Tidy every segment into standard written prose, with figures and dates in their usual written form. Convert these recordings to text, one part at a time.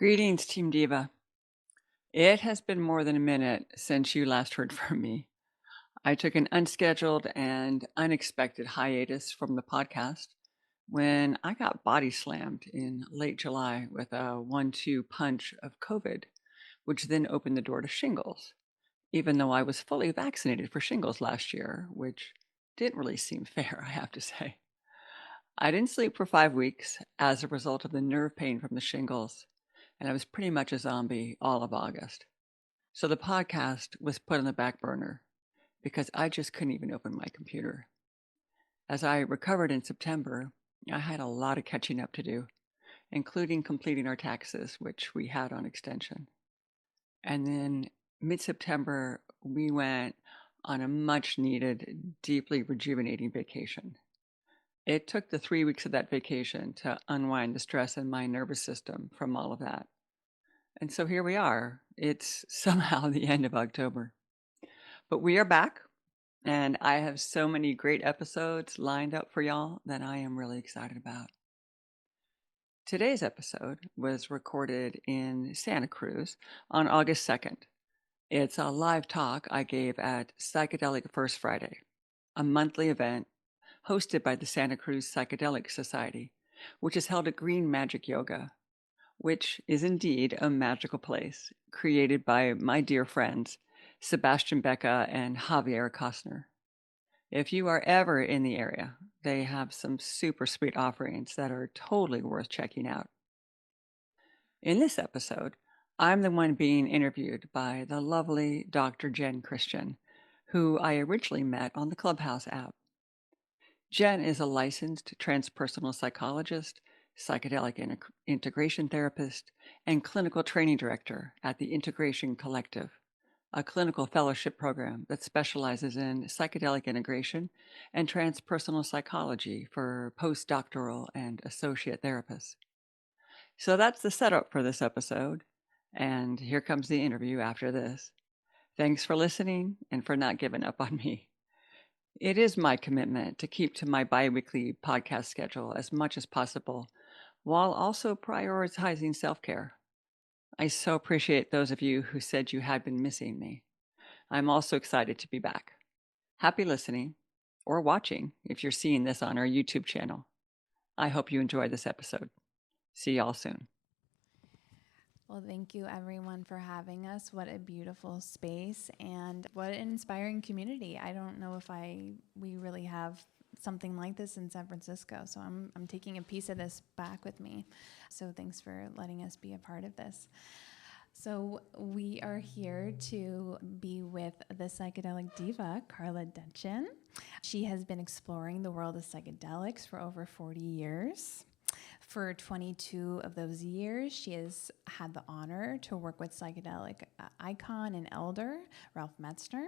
Greetings, Team Diva. It has been more than a minute since you last heard from me. I took an unscheduled and unexpected hiatus from the podcast when I got body slammed in late July with a 1-2 punch of COVID, which then opened the door to shingles, even though I was fully vaccinated for shingles last year, which didn't really seem fair, I have to say. I didn't sleep for 5 weeks as a result of the nerve pain from the shingles, and I was pretty much a zombie all of August. So the podcast was put on the back burner because I just couldn't even open my computer. As I recovered in September, I had a lot of catching up to do, including completing our taxes, which we had on extension. And then mid September, we went on a much needed, deeply rejuvenating vacation. It took the 3 weeks of that vacation to unwind the stress in my nervous system from all of that. And so here we are. It's somehow the end of October. But we are back, and I have so many great episodes lined up for y'all that I am really excited about. Today's episode was recorded in Santa Cruz on August 2nd. It's a live talk I gave at Psychedelic First Friday, a monthly event hosted by the Santa Cruz Psychedelic Society, which is held at Green Magic Yoga, which is indeed a magical place created by my dear friends, Sebastian Becca and Javier Costner. If you are ever in the area, they have some super sweet offerings that are totally worth checking out. In this episode, I'm the one being interviewed by the lovely Dr. Jen Christian, who I originally met on the Clubhouse app. Jen is a licensed transpersonal psychologist, psychedelic integration therapist, and clinical training director at the Integration Collective, a clinical fellowship program that specializes in psychedelic integration and transpersonal psychology for postdoctoral and associate therapists. So that's the setup for this episode. And here comes the interview after this. Thanks for listening and for not giving up on me. It is my commitment to keep to my biweekly podcast schedule as much as possible while also prioritizing self-care. I so appreciate those of you who said you had been missing me. I'm also excited to be back. Happy listening or watching if you're seeing this on our YouTube channel. I hope you enjoy this episode. See y'all soon. Well, thank you everyone for having us. What a beautiful space and what an inspiring community. I don't know if we really have something like this in San Francisco. So I'm taking a piece of this back with me. So thanks for letting us be a part of this. So we are here to be with the psychedelic diva, Carla Detchon. She has been exploring the world of psychedelics for over 40 years. For 22 of those years, she has had the honor to work with psychedelic icon and elder, Ralph Metzner,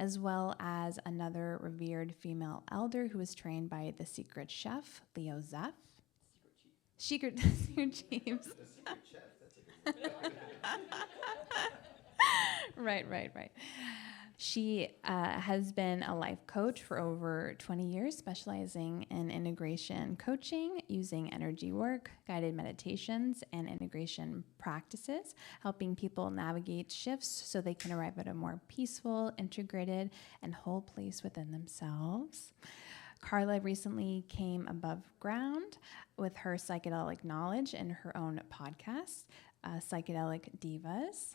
as well as another revered female elder who was trained by the secret chef, Leo Zeff. Secret Chiefs. Right. She has been a life coach for over 20 years, specializing in integration coaching, using energy work, guided meditations, and integration practices, helping people navigate shifts so they can arrive at a more peaceful, integrated, and whole place within themselves. Carla recently came above ground with her psychedelic knowledge in her own podcast, Psychedelic Divas.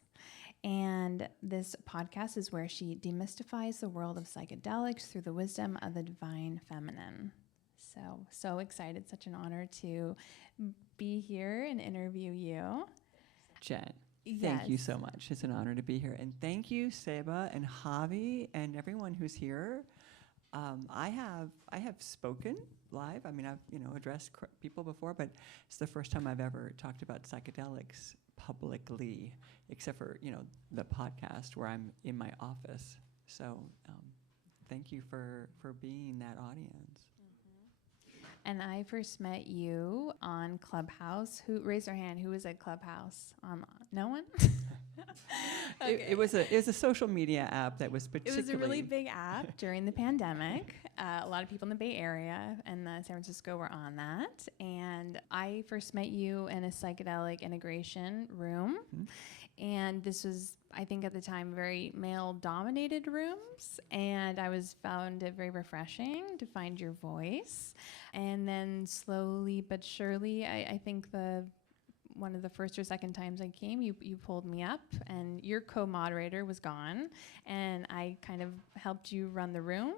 And this podcast is where she demystifies the world of psychedelics through the wisdom of the divine feminine. So excited, such an honor to be here and interview you. Jen, Yes. Thank you so much. It's an honor to be here. And thank you, Seba and Javi and everyone who's here. I have spoken live. I mean, I've addressed people before, but it's the first time I've ever talked about psychedelics publicly, except for the podcast where I'm in my office. So thank you for being that audience. And I first met you on Clubhouse. Who raised their hand? Who was at Clubhouse? No one? Okay. It was a social media app that was It particularly... was a really big app during the pandemic. A lot of people in the Bay Area and San Francisco were on that. And I first met you in a psychedelic integration room. And this was, I think at the time, very male-dominated rooms. And I found it very refreshing to find your voice. And then slowly but surely, I think one of the first or second times I came, you pulled me up, and your co-moderator was gone, and I kind of helped you run the room,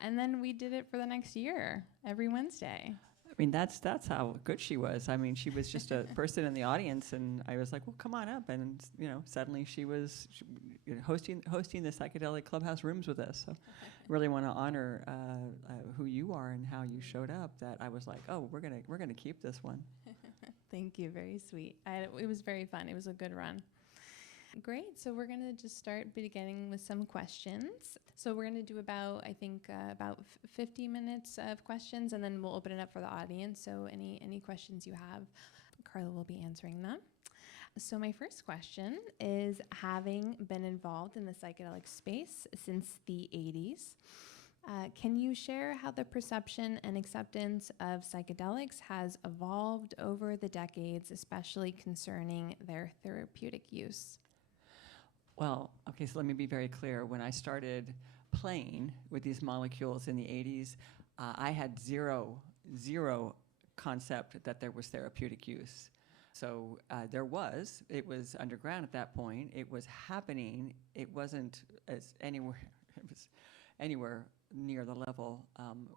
and then we did it for the next year, every Wednesday. I mean, that's how good she was. I mean, she was just a person in the audience, and I was like, well, come on up. And, suddenly she was hosting the Psychedelic Clubhouse rooms with us. So really want to honor who you are and how you showed up, that I was like, oh, we're gonna keep this one. Thank you. Very sweet. It was very fun. It was a good run. Great. So we're going to just start beginning with some questions. So we're going to do about 50 minutes of questions, and then we'll open it up for the audience. So any questions you have, Carla will be answering them. So my first question is, having been involved in the psychedelic space since the 80s, can you share how the perception and acceptance of psychedelics has evolved over the decades, especially concerning their therapeutic use? Well, okay, so let me be very clear. When I started playing with these molecules in the 80s, I had zero concept that there was therapeutic use. So it was underground at that point. It was happening. It wasn't anywhere near the level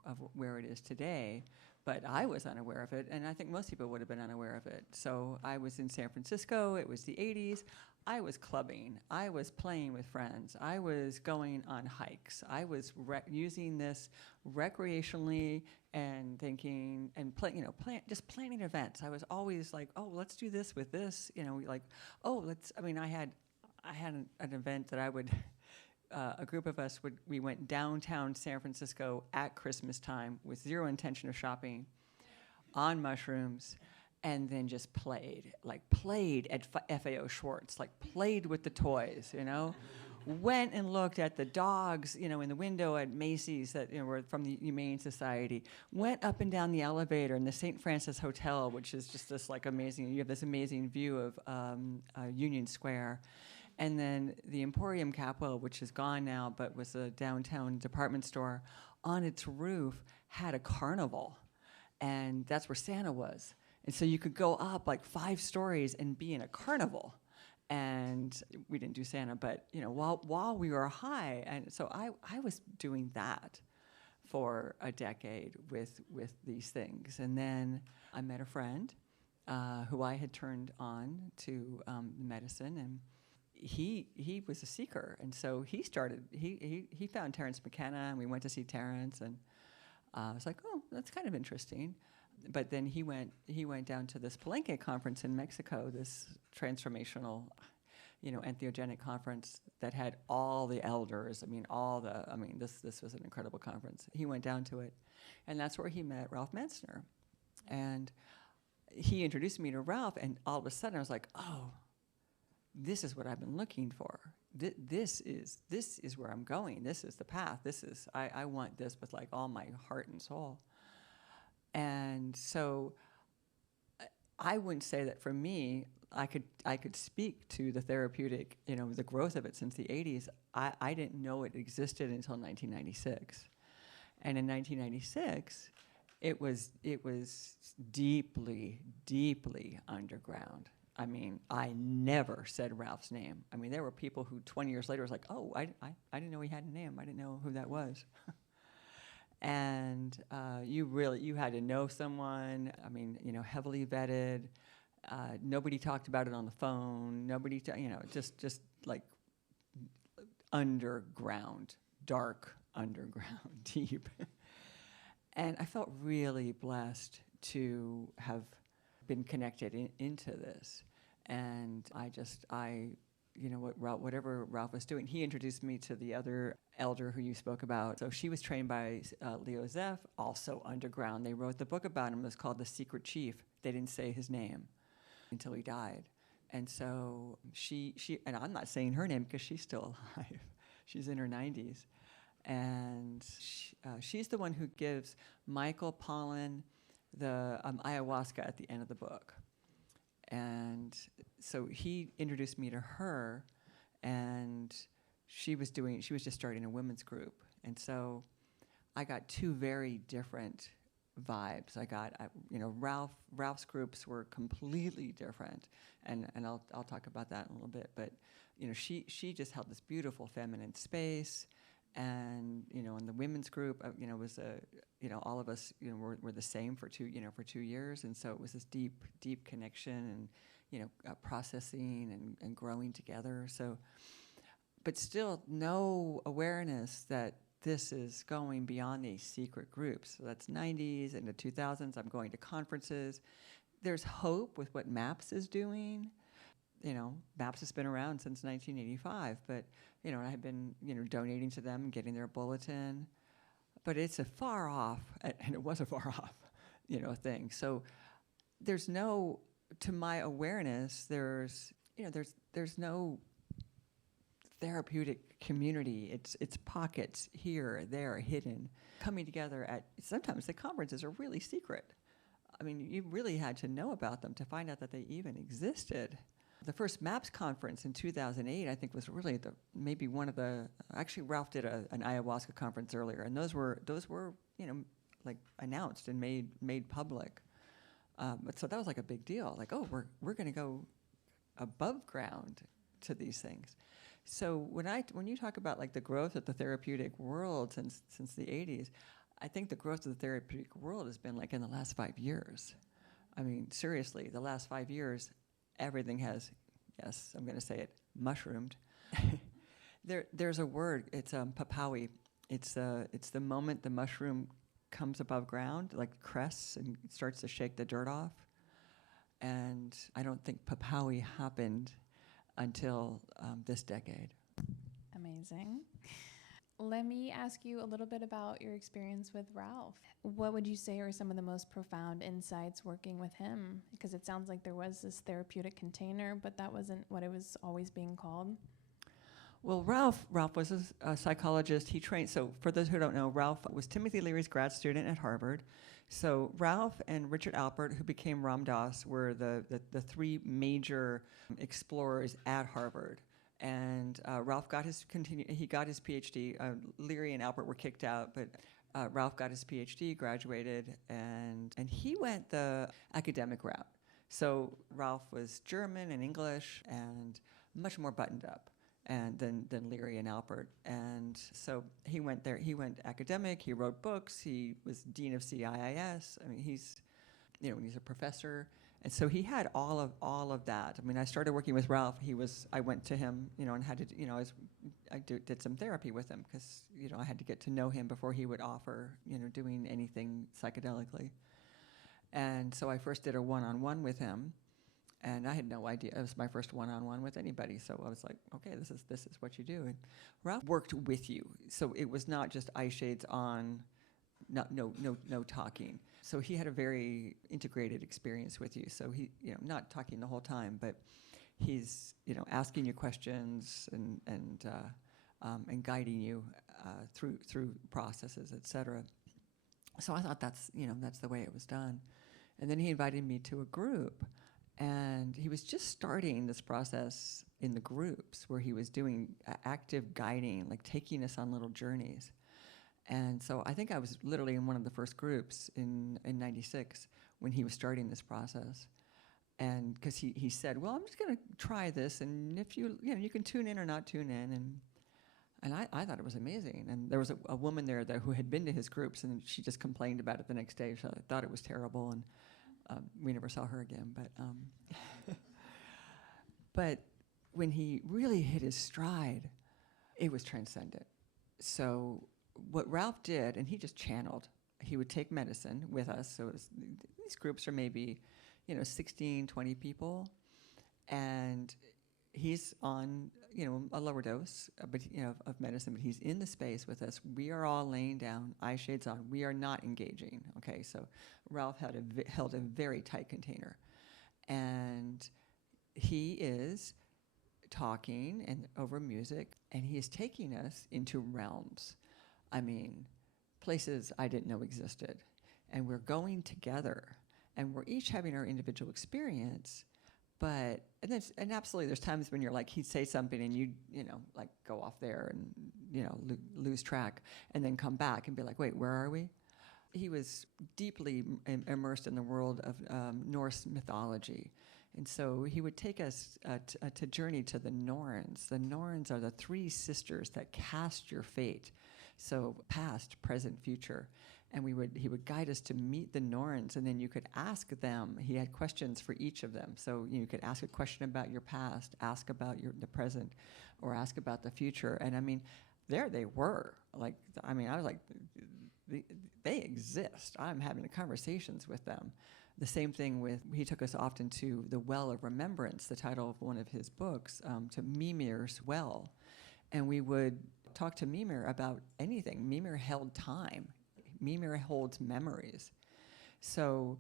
of where it is today, but I was unaware of it, and I think most people would have been unaware of it. So I was in San Francisco. It was the 80s. I was clubbing. I was playing with friends. I was going on hikes. I was using this recreationally and thinking and just planning events. I was always like, oh, let's do this with this. I had an event that I would. A group of us we went downtown San Francisco at Christmas time with zero intention of shopping, on mushrooms, and then just played at FAO Schwartz, played with the toys, Went and looked at the dogs, in the window at Macy's that were from the Humane Society. Went up and down the elevator in the St. Francis Hotel, which is just this amazing. You have this amazing view of Union Square. And then the Emporium Capitol, which is gone now, but was a downtown department store, on its roof had a carnival. And that's where Santa was. And so you could go up 5 stories and be in a carnival. And we didn't do Santa, but while we were high. And so I was doing that for a decade with these things. And then I met a friend who I had turned on to medicine, and he was a seeker, and so he found Terence McKenna, and we went to see Terence, and I was like, oh, that's kind of interesting. But then he went down to this Palenque conference in Mexico, this transformational, entheogenic conference that had all the elders. This was an incredible conference. He went down to it, and that's where he met Ralph Metzner, and he introduced me to Ralph, and all of a sudden I was like, oh, this is what I've been looking for. This is where I'm going. This is the path. I want this with all my heart and soul. And so I wouldn't say that for me, I could speak to the therapeutic, the growth of it since the 80s. I didn't know it existed until 1996. And in 1996, it was deeply, deeply underground. I mean, I never said Ralph's name. I mean, there were people who 20 years later was like, oh, I didn't know he had a name. I didn't know who that was. And you had to know someone. I mean, heavily vetted. Nobody talked about it on the phone. Nobody, just underground, dark underground, deep. And I felt really blessed to have been connected into this. And I whatever Ralph was doing. He introduced me to the other elder who you spoke about. So she was trained by Leo Zeff, also underground. They wrote the book about him. It was called The Secret Chief. They didn't say his name until he died. And so she and I'm not saying her name because she's still alive. She's in her 90s. And she's the one who gives Michael Pollan the ayahuasca at the end of the book. And so he introduced me to her, and she was just starting a women's group. And so I got two very different vibes. Ralph's groups were completely different, and I'll talk about that in a little bit. But she just held this beautiful feminine space, and in the women's group, was all of us were the same for 2 years, and so it was this deep connection and processing and growing together. So, but still no awareness that this is going beyond these secret groups. So that's 90s into 2000s. I'm going to conferences. There's hope with what MAPS is doing. MAPS has been around since 1985, but I've been donating to them, getting their bulletin, but it's a far off, and it was a far off, thing. So there's no, to my awareness, there's no therapeutic community. It's pockets here, there, hidden, coming together at, sometimes the conferences are really secret. I mean, you really had to know about them to find out that they even existed. The first MAPS conference in 2008, I think, was really maybe one of the. Actually, Ralph did an ayahuasca conference earlier, and those were like announced and made public. But so that was like a big deal. Like, oh, we're going to go above ground to these things. So when you talk about like the growth of the therapeutic world since the 80s, I think the growth of the therapeutic world has been like in the last 5 years. I mean, seriously, the last 5 years. Everything has, yes, I'm going to say it, mushroomed. There's a word. It's papawi. It's the moment the mushroom comes above ground, like crests, and starts to shake the dirt off. And I don't think papawi happened until this decade. Amazing. Let me ask you a little bit about your experience with Ralph. What would you say are some of the most profound insights working with him? Because it sounds like there was this therapeutic container, but that wasn't what it was always being called. Well, Ralph was a psychologist. He trained, so for those who don't know, Ralph was Timothy Leary's grad student at Harvard. So Ralph and Richard Alpert, who became Ram Dass, were the three major explorers at Harvard. And Ralph got his PhD. Leary and Alpert were kicked out, but Ralph got his PhD, graduated, and he went the academic route. So Ralph was German and English and much more buttoned up than Leary and Alpert. And so he went there. He went academic. He wrote books. He was dean of CIIS. I mean, he's a professor. And so he had all of that. I mean, I started working with Ralph. I went to him, and had to, did some therapy with him because, I had to get to know him before he would offer, doing anything psychedelically. And so I first did a one-on-one with him, and I had no idea. It was my first one-on-one with anybody. So I was like, okay, this is what you do. And Ralph worked with you. So it was not just eye shades on, no talking. So he had a very integrated experience with you. So he, not talking the whole time, but he's, asking you questions and guiding you through processes, et cetera. So I thought that's the way it was done. And then he invited me to a group, and he was just starting this process in the groups where he was doing active guiding, like taking us on little journeys. And so I think I was literally in one of the first groups in 96 when he was starting this process. And because he said, well, I'm just going to try this, and if you can tune in or not tune in. And I thought it was amazing. And there was a woman there who had been to his groups, and she just complained about it the next day. She thought it was terrible, and we never saw her again. But when he really hit his stride, it was transcendent. So what Ralph did, and he just channeled, he would take medicine with us. So these groups are maybe, 16, 20 people. And he's on, a lower dose, but of medicine, but he's in the space with us. We are all laying down, eye shades on. We are not engaging. Okay, so Ralph held a very tight container, and he is talking and over music, and he is taking us into realms. I mean, places I didn't know existed, and we're going together, and we're each having our individual experience. But and absolutely, there's times when you're like, he'd say something and you know like go off there and lose track, and then come back and be like, wait, where are we? He was deeply immersed in the world of Norse mythology. And so he would take us to journey to the Norns. The Norns are the three sisters that cast your fate. So past, present, future. And he would guide us to meet the Norns, and then you could ask them. He had questions for each of them. So you could ask a question about your past, ask about the present, or ask about the future. And I mean, there they were. Like, I mean, I was like, they exist. I'm having conversations with them. The same thing he took us often to the Well of Remembrance, the title of one of his books, to Mimir's Well. And we would talk to Mimir about anything. Mimir held time. Mimir holds memories. So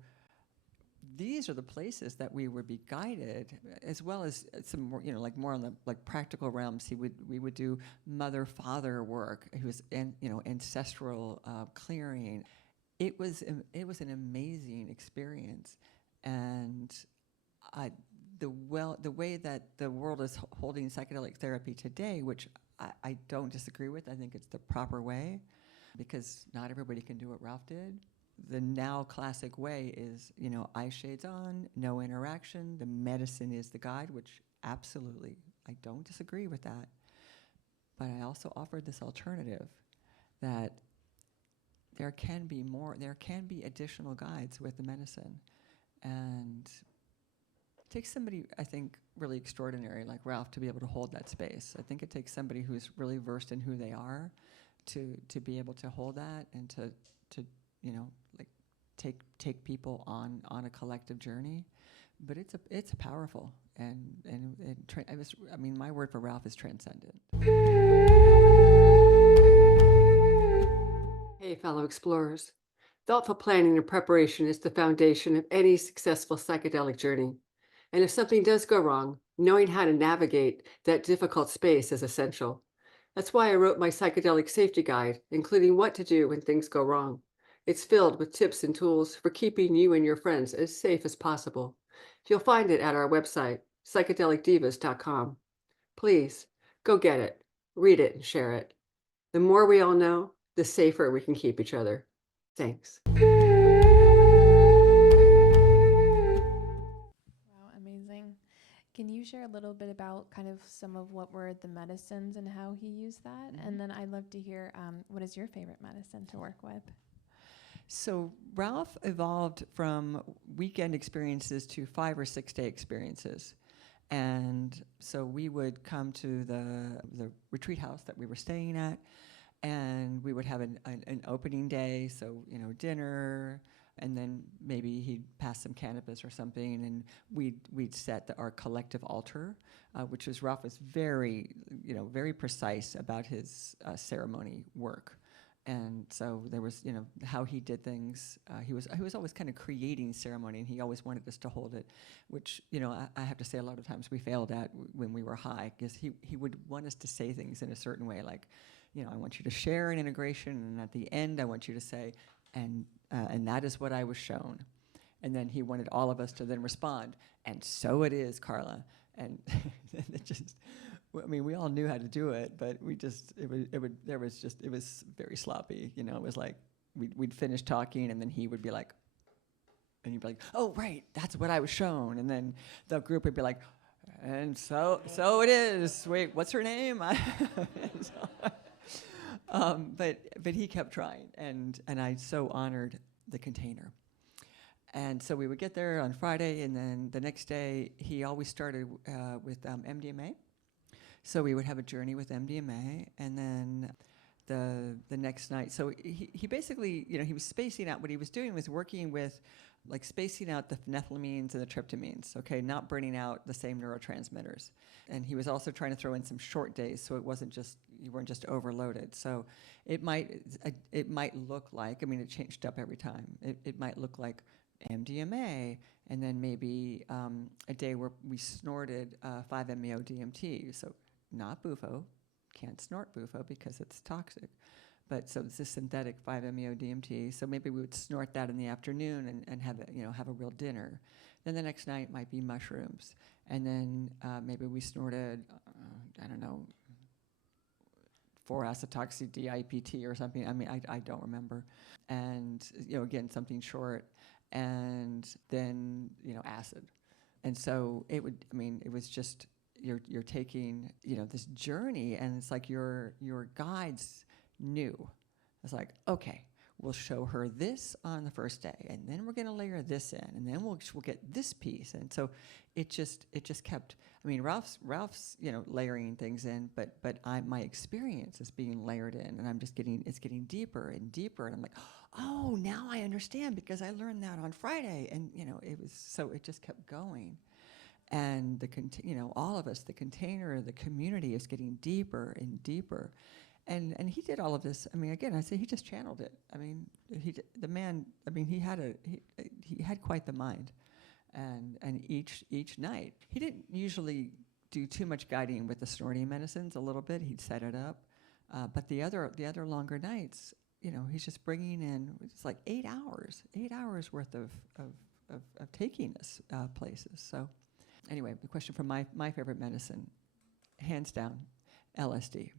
these are the places that we would be guided, as well as some more, like more on the like practical realms. We would do mother-father work. He was ancestral clearing. It was an amazing experience, and the way that the world is holding psychedelic therapy today, which I don't disagree with. I think it's the proper way, because not everybody can do what Ralph did. The now classic way is, eye shades on, no interaction. The medicine is the guide, which absolutely, I don't disagree with that. But I also offered this alternative that there can be additional guides with the medicine. And it takes somebody, I think, really extraordinary like Ralph to be able to hold that space. I think it takes somebody who's really versed in who they are to be able to hold that, and to like take people on a collective journey. But it's powerful, and my word for Ralph is transcendent. Hey, fellow explorers. Thoughtful planning and preparation is the foundation of any successful psychedelic journey. And if something does go wrong, knowing how to navigate that difficult space is essential. That's why I wrote my psychedelic safety guide, including what to do when things go wrong. It's filled with tips and tools for keeping you and your friends as safe as possible. You'll find it at our website, psychedelicdivas.com. Please, go get it, read it, and share it. The more we all know, the safer we can keep each other. Thanks. Wow, amazing. Can you share a little bit about kind of some of what were the medicines and how he used that? Mm-hmm. And then I'd love to hear what is your favorite medicine to work with? So Ralph evolved from weekend experiences to 5 or 6 day experiences. And so we would come to the retreat house that we were staying at, and we would have an opening day, so dinner, and then maybe he'd pass some cannabis or something, and we'd set our collective altar, which Ralph was very precise about his ceremony work. And so there was, how he did things. He was always kind of creating ceremony, and he always wanted us to hold it, which, I have to say a lot of times we failed at when we were high, because he would want us to say things in a certain way, like, I want you to share an integration, and at the end I want you to say, and that is what I was shown. And then he wanted all of us to then respond, and so it is, Carla. And it just, we all knew how to do it, but it was very sloppy. It was like we'd finish talking, and then he would be like, and you'd be like, oh, right, that's what I was shown. And then the group would be like, and so it is. Wait, what's her name? But he kept trying, and I so honored the container. And so we would get there on Friday, and then the next day he always started with MDMA. So we would have a journey with MDMA, and then the next night. So he basically, he was spacing out. What he was doing was working with like spacing out the phenethylamines and the tryptamines, okay, not burning out the same neurotransmitters. And he was also trying to throw in some short days, so it wasn't just, you weren't just overloaded. So it might look like, I mean, it changed up every time. It might look like MDMA, and then maybe a day where we snorted 5-MeO DMT, so not bufo, can't snort bufo because it's toxic. But so it's a synthetic 5-MeO DMT. So maybe we would snort that in the afternoon and have have a real dinner. Then the next night might be mushrooms, and then maybe we snorted I don't know 4-acetoxy DIPT or something. I mean, I don't remember. And again, something short, and then acid. And so it was just you're taking this journey, and it's like your guides knew. It's like, okay, we'll show her this on the first day, and then we're going to layer this in, and then we'll get this piece. And so it just kept. I mean, Ralph's layering things in, but my experience is being layered in, and it's getting deeper and deeper, and I'm like, oh, now I understand because I learned that on Friday, and it just kept going. And all of us, the container, the community is getting deeper and deeper. And he did all of this. I mean, again, I say he just channeled it. I mean, the man. I mean, he had quite the mind. And each night, he didn't usually do too much guiding with the snorting medicines. A little bit, he'd set it up. But the other longer nights, he's just bringing in. It's like 8 hours worth of taking us places. So, anyway, the question for my favorite medicine, hands down, LSD.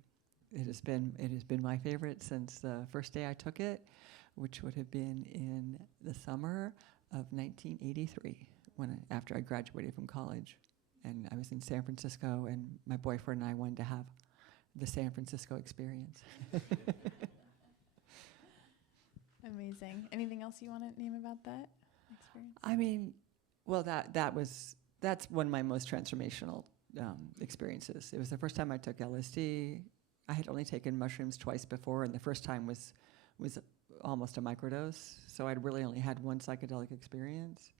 It has been my favorite since the first day I took it, which would have been in the summer of 1983, after I graduated from college, and I was in San Francisco, and my boyfriend and I wanted to have the San Francisco experience. Amazing. Anything else you want to name about that experience? I mean, well, that's one of my most transformational experiences. It was the first time I took LSD. I had only taken mushrooms twice before, and the first time was almost a microdose. So I'd really only had one psychedelic experience,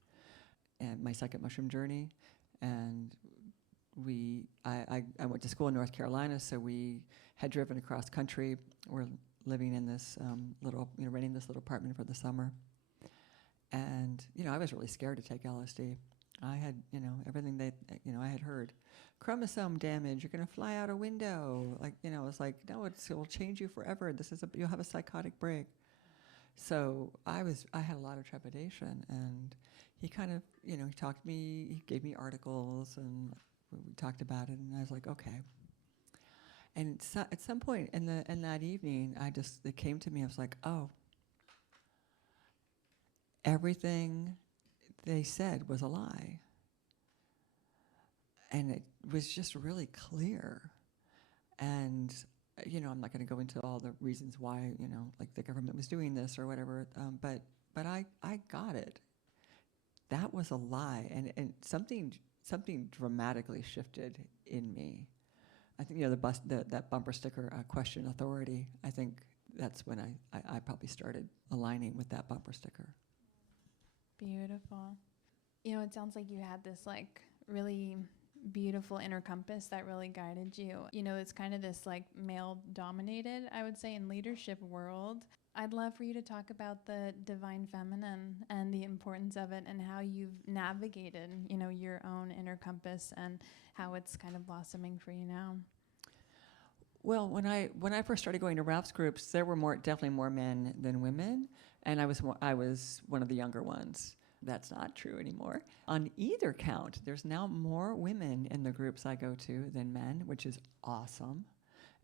and my second mushroom journey. And I went to school in North Carolina, so we had driven across country. We're living in this renting this little apartment for the summer. And I was really scared to take LSD. I had everything that I had heard. Chromosome damage, you're going to fly out a window. It's like, no, it will change you forever. You'll have a psychotic break. So I had a lot of trepidation, and he kind of, he talked to me, he gave me articles, and we talked about it, and I was like, okay. And at some point in that evening, it came to me, I was like, oh, everything they said was a lie. And it was just really clear. And, I'm not going to go into all the reasons why, like the government was doing this or whatever, but I got it. That was a lie. And something dramatically shifted in me. I think, that bumper sticker, question authority, I think that's when I probably started aligning with that bumper sticker. Beautiful. It sounds like you had this really beautiful inner compass that really guided you. It's kind of this male dominated, I would say, in leadership world. I'd love for you to talk about the divine feminine and the importance of it, and how you've navigated, your own inner compass, and how it's kind of blossoming for you now. Well, when I first started going to Ralph's groups, there were definitely more men than women, and I was one of the younger ones. That's not true anymore. On either count, there's now more women in the groups I go to than men, which is awesome.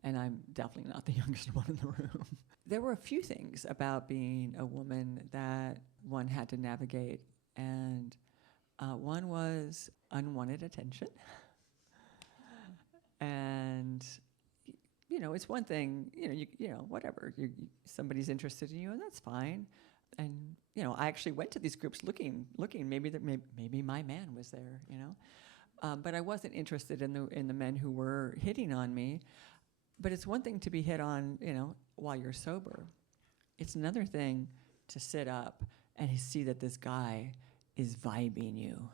And I'm definitely not the youngest one in the room. There were a few things about being a woman that one had to navigate. And one was unwanted attention. And, it's one thing, whatever. Somebody's interested in you, and that's fine. And I actually went to these groups looking. Maybe my man was there, but I wasn't interested in the men who were hitting on me. But it's one thing to be hit on, while you're sober. It's another thing to sit up and you see that this guy is vibing you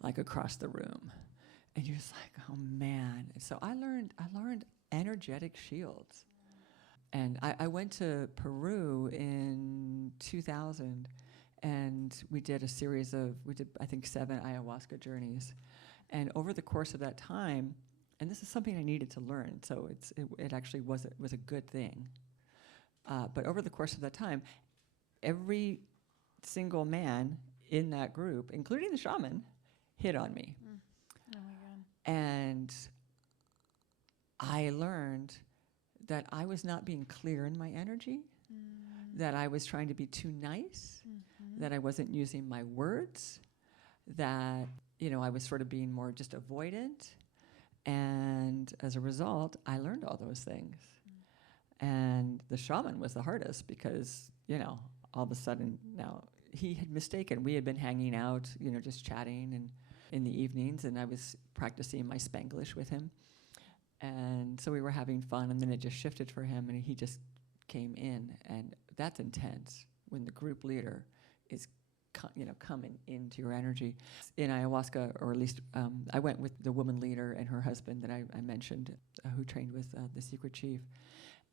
like across the room. And you're just like, oh man. And so I learned energetic shields. And I went to Peru in 2000, and we did I think 7 ayahuasca journeys. And over the course of that time, and this is something I needed to learn, so it actually was a good thing. But over the course of that time, every single man in that group, including the shaman, hit on me. Oh my God. And I learned that I was not being clear in my energy, that I was trying to be too nice, that I wasn't using my words, that, I was sort of being more just avoidant. And as a result, I learned all those things. And the shaman was the hardest because, all of a sudden now he had mistaken. We had been hanging out, just chatting and in the evenings, and I was practicing my Spanglish with him. And so we were having fun, and then it just shifted for him, and he just came in, and that's intense when the group leader is, coming into your energy. In ayahuasca, or at least I went with the woman leader and her husband that I mentioned, who trained with the secret chief.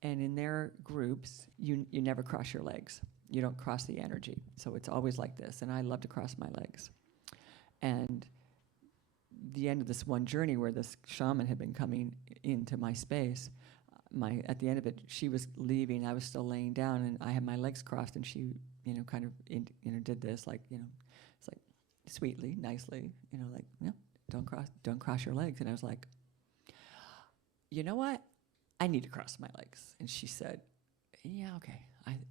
And in their groups, you never cross your legs. You don't cross the energy. So it's always like this, and I love to cross my legs. And the end of this one journey where this shaman had been coming into my space, at the end of it, she was leaving. I was still laying down, and I had my legs crossed, and she, kind of, did this, like, it's like sweetly, nicely, like, don't cross your legs. And I was like, you know what? I need to cross my legs. And she said, yeah, okay.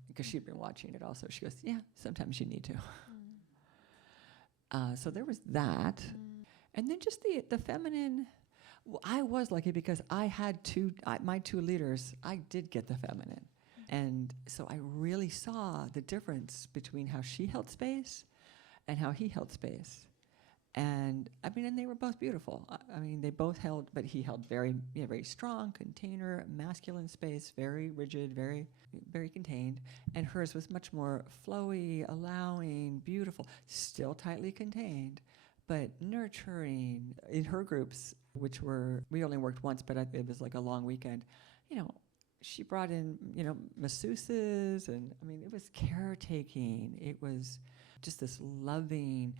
Because she'd been watching it also. She goes, yeah, sometimes you need to. So there was that. And then just the feminine. Well, I was lucky because I had my two leaders, I did get the feminine. And so I really saw the difference between how she held space and how he held space. And and they were both beautiful. They both held, but he held very strong container, masculine space, very rigid, very, very contained. And hers was much more flowy, allowing, beautiful, still tightly contained, but nurturing. In her groups, we only worked once, but it was like a long weekend, she brought in, masseuses, and it was caretaking. It was just this loving,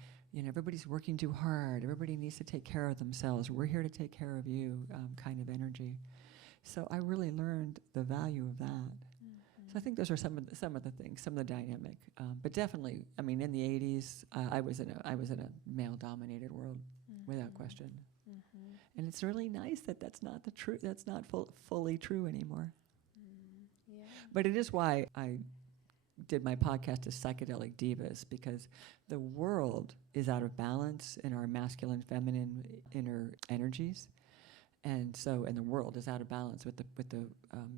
everybody's working too hard. Everybody needs to take care of themselves. We're here to take care of you, kind of energy. So I really learned the value of that. So I think those are some of the things, some of the dynamic. But definitely, in the 80s, I was in a male-dominated world, without question. And it's really nice that that's not the truth. That's not fully true anymore. Yeah. But it is why I did my podcast as Psychedelic Divas, because the world is out of balance in our masculine, feminine, inner energies. And the world is out of balance with the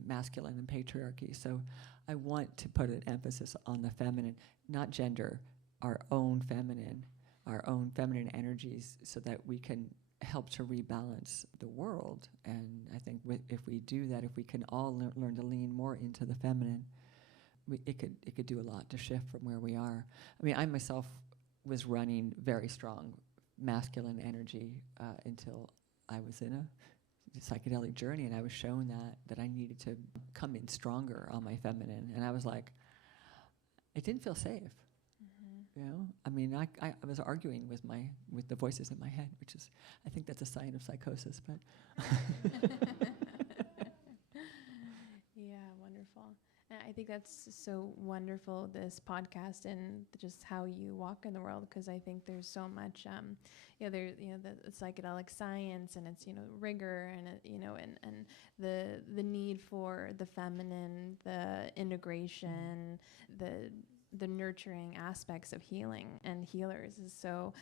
masculine and patriarchy. So I want to put an emphasis on the feminine, not gender, our own feminine energies, so that we can help to rebalance the world. And I think if we do that, if we can all learn to lean more into the feminine, it could do a lot to shift from where we are. I myself was running very strong masculine energy until I was in a psychedelic journey, and I was shown that I needed to come in stronger on my feminine, and I was like, it didn't feel safe. I was arguing with the voices in my head, which is, I think that's a sign of psychosis, but. Yeah, wonderful. And I think that's so wonderful, this podcast, and just how you walk in the world, because I think there's so much, the psychedelic science, and it's, rigor, and and the need for the feminine, the integration, the nurturing aspects of healing and healers is so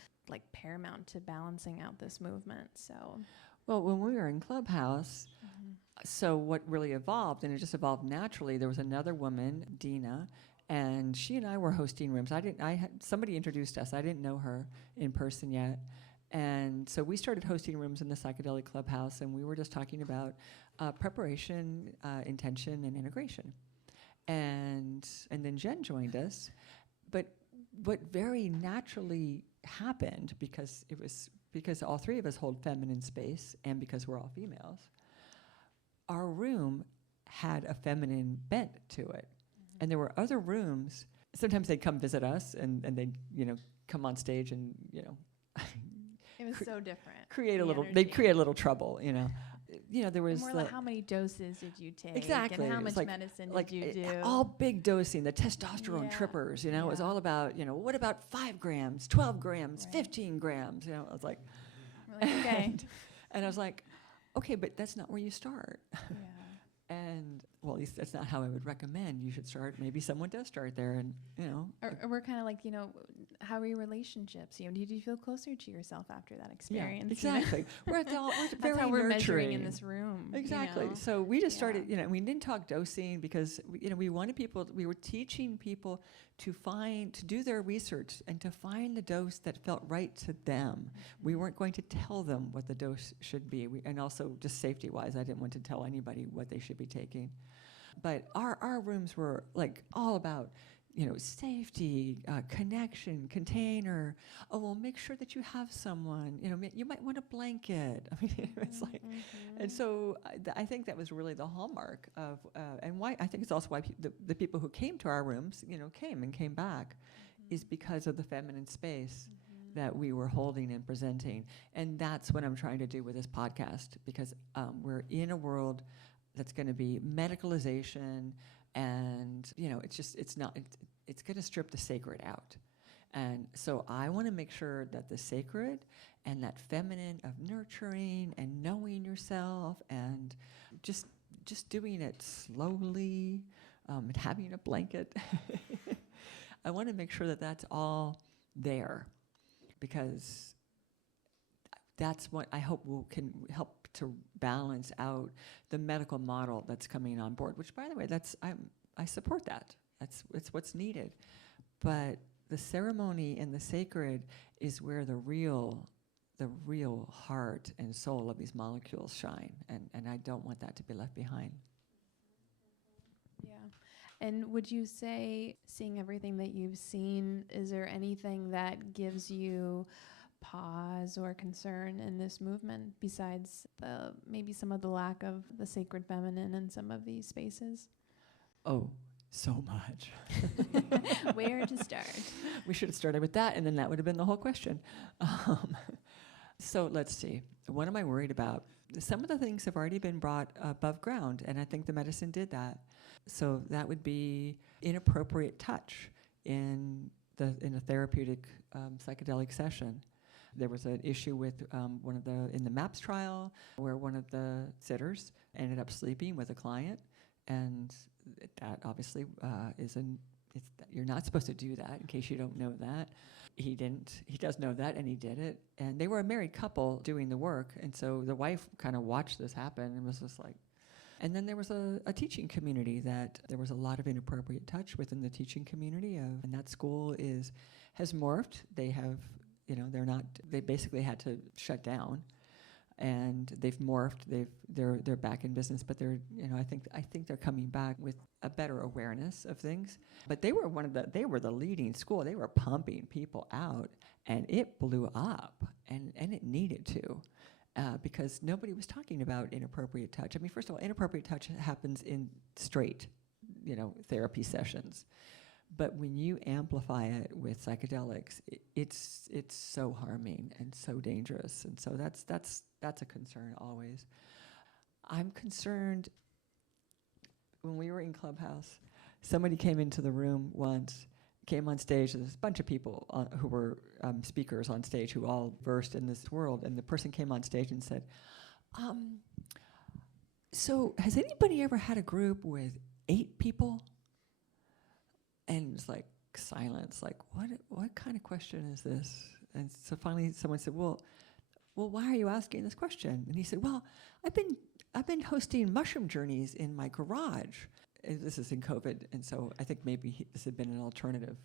paramount to balancing out this movement. So, well, when we were in Clubhouse, so what really evolved, and it just evolved naturally, there was another woman, Dina, and she and I were hosting rooms. Somebody introduced us. I didn't know her in person yet. And so we started hosting rooms in the Psychedelic Clubhouse, and we were just talking about preparation, intention, and integration. And then Jen joined us, but what very naturally happened, because all three of us hold feminine space and because we're all females, our room had a feminine bent to it. And there were other rooms, sometimes they'd come visit us and they'd, come on stage and, It was so different. They'd create a little trouble, there was more like how many doses did you take? Exactly. And how much medicine did you do? All big dosing, the testosterone trippers, it was all about, what about 5 grams, 12 grams, 15 grams? I was like, okay. And I was like, okay, but that's not where you start. Yeah. And, well, at least that's not how I would recommend you should start. Maybe someone does start there and, Or we're kind of like, how are your relationships? Did you feel closer to yourself after that experience? Yeah, exactly. We're very that's how we're nurturing. measuring in this room. Exactly. So we just started, we didn't talk dosing because, we wanted we were teaching people to do their research and to find the dose that felt right to them. We weren't going to tell them what the dose should be. And also just safety-wise, I didn't want to tell anybody what they should be taking. But our rooms were like all about, safety, connection, container. Oh, well, make sure that you have someone. You might want a blanket. I mean, it's like, and so I think that was really the hallmark of, and why I think it's also why the people who came to our rooms, came back, is because of the feminine space that we were holding and presenting, and that's what I'm trying to do with this podcast, because we're in a world that's going to be medicalization. And, it's going to strip the sacred out. And so I want to make sure that the sacred and that feminine of nurturing and knowing yourself and just doing it slowly, and having a blanket, I want to make sure that that's all there, because that's what I hope can help to balance out the medical model that's coming on board, which, by the way, I support that. It's what's needed. But the ceremony and the sacred is where the real heart and soul of these molecules shine, and I don't want that to be left behind. Yeah. And would you say, seeing everything that you've seen, is there anything that gives you pause or concern in this movement besides maybe some of the lack of the sacred feminine in some of these spaces? Oh, so much. Where to start? We should have started with that, and then that would have been the whole question. So let's see. What am I worried about? Some of the things have already been brought above ground, and I think the medicine did that. So that would be inappropriate touch in a therapeutic psychedelic session. There was an issue with in the MAPS trial where one of the sitters ended up sleeping with a client, and that obviously you're not supposed to do that, in case you don't know that. He didn't. He does know that, and he did it. And they were a married couple doing the work, and so the wife kind of watched this happen and was just like. And then there was a teaching community that there was a lot of inappropriate touch within the teaching community, and that school has morphed. They have. They basically had to shut down, and they've morphed. They're back in business, but I think they're coming back with a better awareness of things. But they were the leading school. They were pumping people out, and it blew up, and it needed to, because nobody was talking about inappropriate touch. I mean, first of all, inappropriate touch happens in straight, therapy sessions. But when you amplify it with psychedelics, it's so harming and so dangerous, and so that's a concern always. I'm concerned. When we were in Clubhouse, somebody came into the room once, came on stage. There's a bunch of people who were speakers on stage who all versed in this world, and the person came on stage and said, "So has anybody ever had a group with 8 people?" And it's like silence, like, what kind of question is this? And so finally someone said, well, why are you asking this question? And he said, well, I've been hosting mushroom journeys in my garage. And this is in COVID, and so I think maybe this had been an alternative,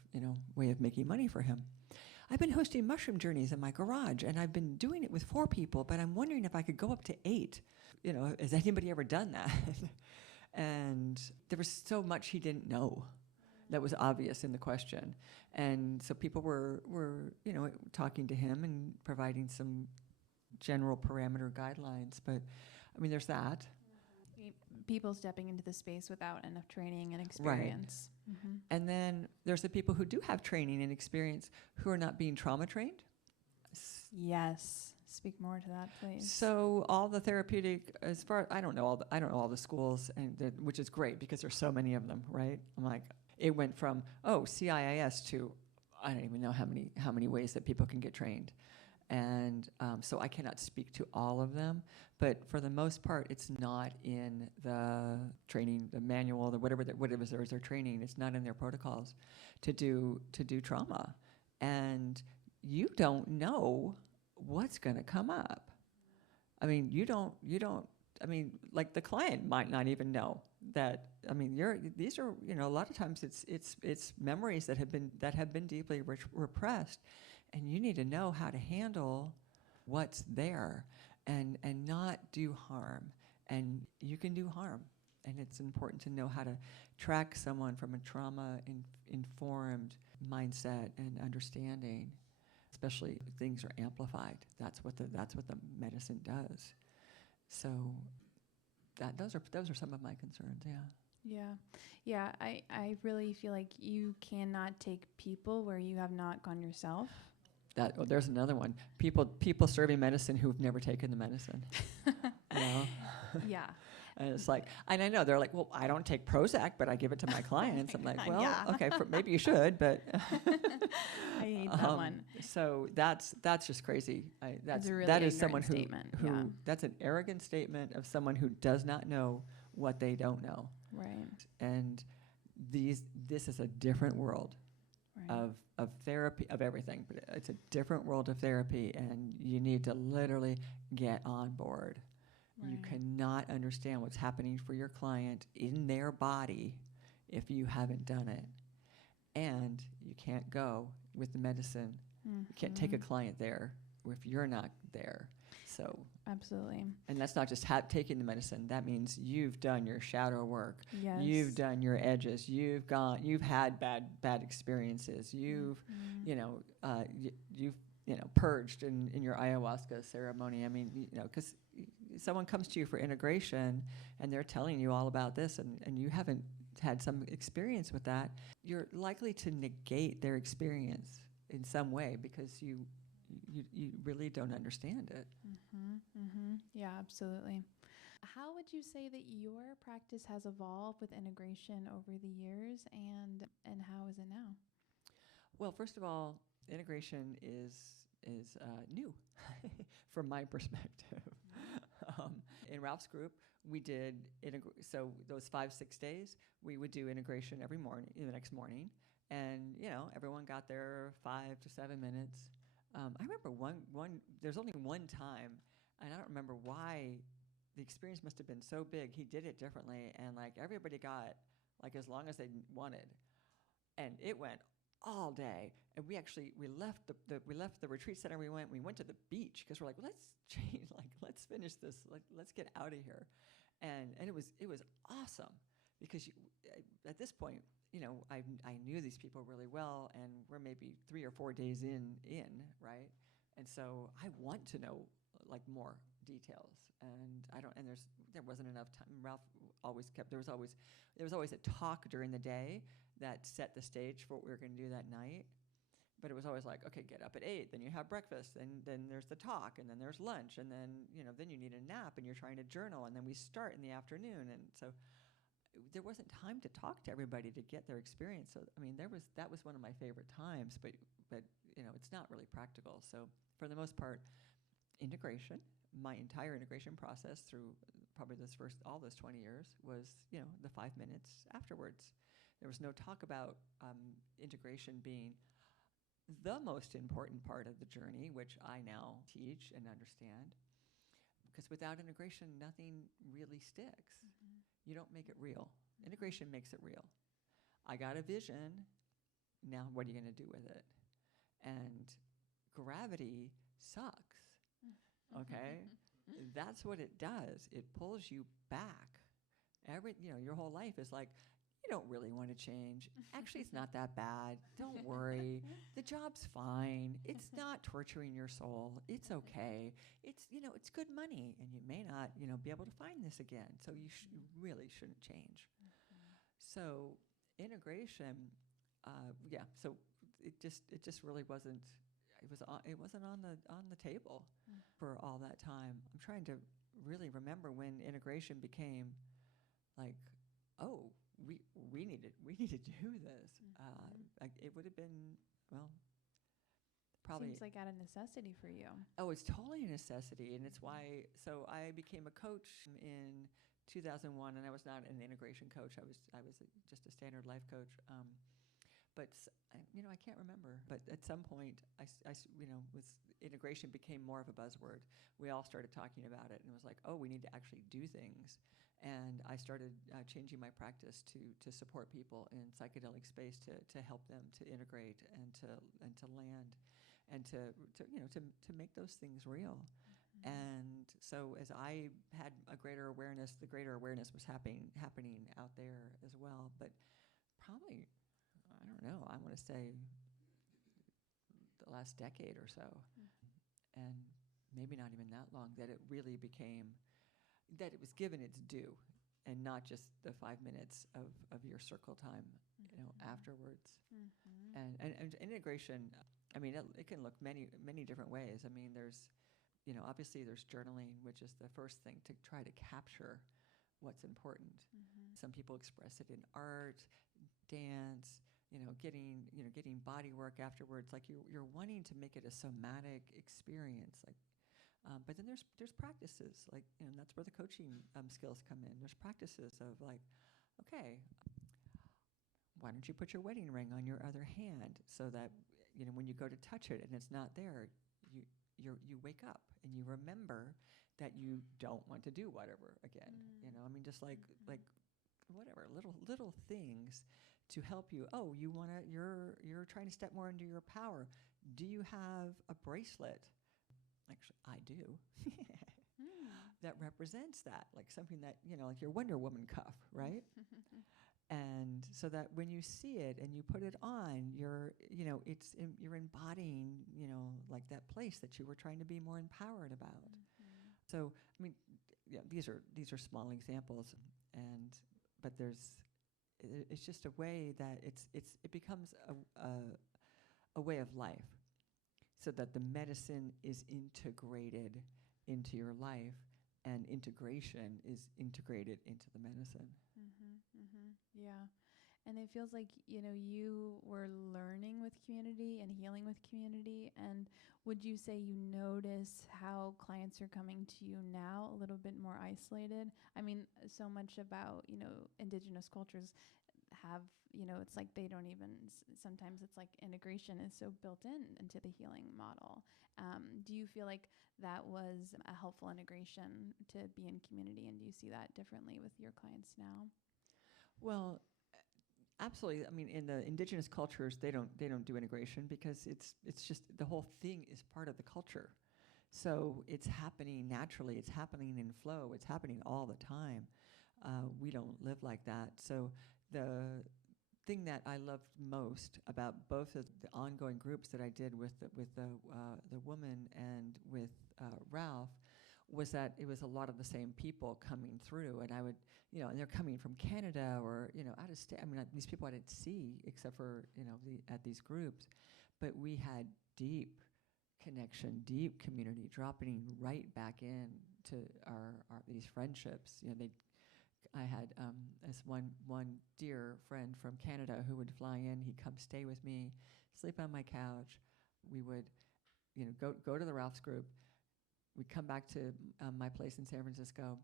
way of making money for him. I've been hosting mushroom journeys in my garage, and I've been doing it with 4 people, but I'm wondering if I could go up to 8. Has anybody ever done that? And there was so much he didn't know. that was obvious in the question. And so people were talking to him and providing some general parameter guidelines. But, I mean, there's that. People stepping into the space without enough training and experience. Right. Mm-hmm. And then there's the people who do have training and experience who are not being trauma trained. Yes. Speak more to that, please. So all the therapeutic, I don't know all the schools, which is great because there's so many of them, right? I'm like, it went from CIIS to I don't even know how many ways that people can get trained, and so I cannot speak to all of them. But for the most part, it's not in the training, the manual, the whatever there is their training. It's not in their protocols to do trauma, and you don't know what's going to come up. I mean, you don't, I mean, like the client might not even know that, I mean, these are, a lot of times it's memories that have been deeply repressed, and you need to know how to handle what's there and not do harm. And you can do harm. And it's important to know how to track someone from a trauma-informed mindset and understanding. Especially if things are amplified. That's what the medicine does. So those are some of my concerns. Yeah. I really feel like you cannot take people where you have not gone yourself. There's another one. People serving medicine who've never taken the medicine. Yeah. And it's like, and I know they're like, well, I don't take Prozac, but I give it to my clients. I'm like, well, yeah. Okay, maybe you should, but I hate that one. So that's just crazy. That's a really that is someone statement. who that's an arrogant statement of someone who does not know what they don't know. Right. And this is a different world of therapy, of everything, but it's a different world of therapy, and you need to literally get on board. Right. You cannot understand what's happening for your client in their body if you haven't done it. And you can't go with the medicine. Mm-hmm. You can't take a client there if you're not there. So absolutely. And that's not just taking the medicine. That means you've done your shadow work. Yes. You've done your edges. You've had bad experiences. You've purged in your ayahuasca ceremony. I mean, because someone comes to you for integration and they're telling you all about this, and you haven't had some experience with that, you're likely to negate their experience in some way because you really don't understand it. Mm-hmm, mm-hmm. Yeah, absolutely. How would you say that your practice has evolved with integration over the years, and how is it now? Well, first of all, integration is new from my perspective. In Ralph's group, we did so those 5-6 days, we would do integration every morning, the next morning, and everyone got there 5 to 7 minutes. I remember one. There's only one time, and I don't remember why. The experience must have been so big. He did it differently, and like everybody got like as long as they wanted, and it went all day. And we left the retreat center. We went to the beach because we're like, well, let's change. Like, let's finish this. Like, let's get out of here. And it was awesome because at this point, I knew these people really well, and we're maybe 3 or 4 days in, right? And so I want to know like more details, and there wasn't enough time. Ralph always there was always a talk during the day that set the stage for what we were going to do that night. But it was always like, okay, get up at 8, then you have breakfast, and then there's the talk, and then there's lunch, and then then you need a nap, and you're trying to journal, and then we start in the afternoon, and so there wasn't time to talk to everybody to get their experience. So I mean, that was one of my favorite times, but it's not really practical. So for the most part, integration, my entire integration process through probably all those 20 years was the 5 minutes afterwards. There was no talk about integration being the most important part of the journey, which I now teach and understand. Because without integration, nothing really sticks. Mm-hmm. You don't make it real. Integration makes it real. I got a vision. Now what are you going to do with it? And gravity sucks. Okay? That's what it does. It pulls you back. Your whole life is like, you don't really want to change. Actually, it's not that bad. Don't worry. The job's fine. It's not torturing your soul. It's okay. It's, it's good money, and you may not, be able to find this again. So you really shouldn't change. So integration, so it just really wasn't. It wasn't on the table for all that time. I'm trying to really remember when integration became like, oh, we need to do this. It would have been, well, probably. Seems like out of necessity for you. Oh, it's totally a necessity, and it's why. So I became a coach in 2001, and I was not an integration coach. I was just a standard life coach. But I can't remember. But at some point, with integration became more of a buzzword. We all started talking about it, and it was like, oh, we need to actually do things. And I started changing my practice to support people in psychedelic space, to help them to integrate and to land, and to make those things real. Mm-hmm. And so as I had a greater awareness, the greater awareness was happening out there as well. But probably, I don't know, I want to say the last decade or so, mm-hmm. and maybe not even that long, that it really became, that it was given its due, and not just the 5 minutes of your circle time, mm-hmm. Afterwards. Mm-hmm. And integration, I mean, it can look many different ways. I mean, there's, obviously there's journaling, which is the first thing to try to capture what's important. Mm-hmm. Some people express it in art, dance, getting body work afterwards. Like you're wanting to make it a somatic experience. Like, but then there's practices, like, and that's where the coaching skills come in. There's practices of like, okay, why don't you put your wedding ring on your other hand so that when you go to touch it and it's not there, you wake up and you remember that you don't want to do whatever again. I mean, just like whatever little things to help you. Oh, you're trying to step more into your power. Do you have a bracelet? Actually, I do. That represents that, like something that like your Wonder Woman cuff, right? And so that when you see it and you put it on, you're embodying, like that place that you were trying to be more empowered about. Mm-hmm. So, I mean, these are small examples, but it's just a way that it becomes a way of life, so that the medicine is integrated into your life, and integration is integrated into the medicine. Mm-hmm, mm-hmm. Yeah. And it feels like, you were learning with community and healing with community. And would you say you notice how clients are coming to you now a little bit more isolated? I mean, so much about, indigenous cultures have, it's like they don't even, sometimes it's like integration is so built into the healing model. Do you feel like that was a helpful integration to be in community, and do you see that differently with your clients now? Well, absolutely. I mean, in the indigenous cultures, they don't do integration because it's just the whole thing is part of the culture. So it's happening naturally. It's happening in flow. It's happening all the time. We don't live like that. So the thing that I loved most about both of the ongoing groups that I did with the woman and with Ralph was that it was a lot of the same people coming through, and I would, and they're coming from Canada or out of state. I mean, these people I didn't see except for at these groups, but we had deep connection, deep community, dropping right back in to our these friendships. I had this one dear friend from Canada who would fly in. He'd come stay with me, sleep on my couch. We would, go to the Ralph's group. We'd come back to my place in San Francisco.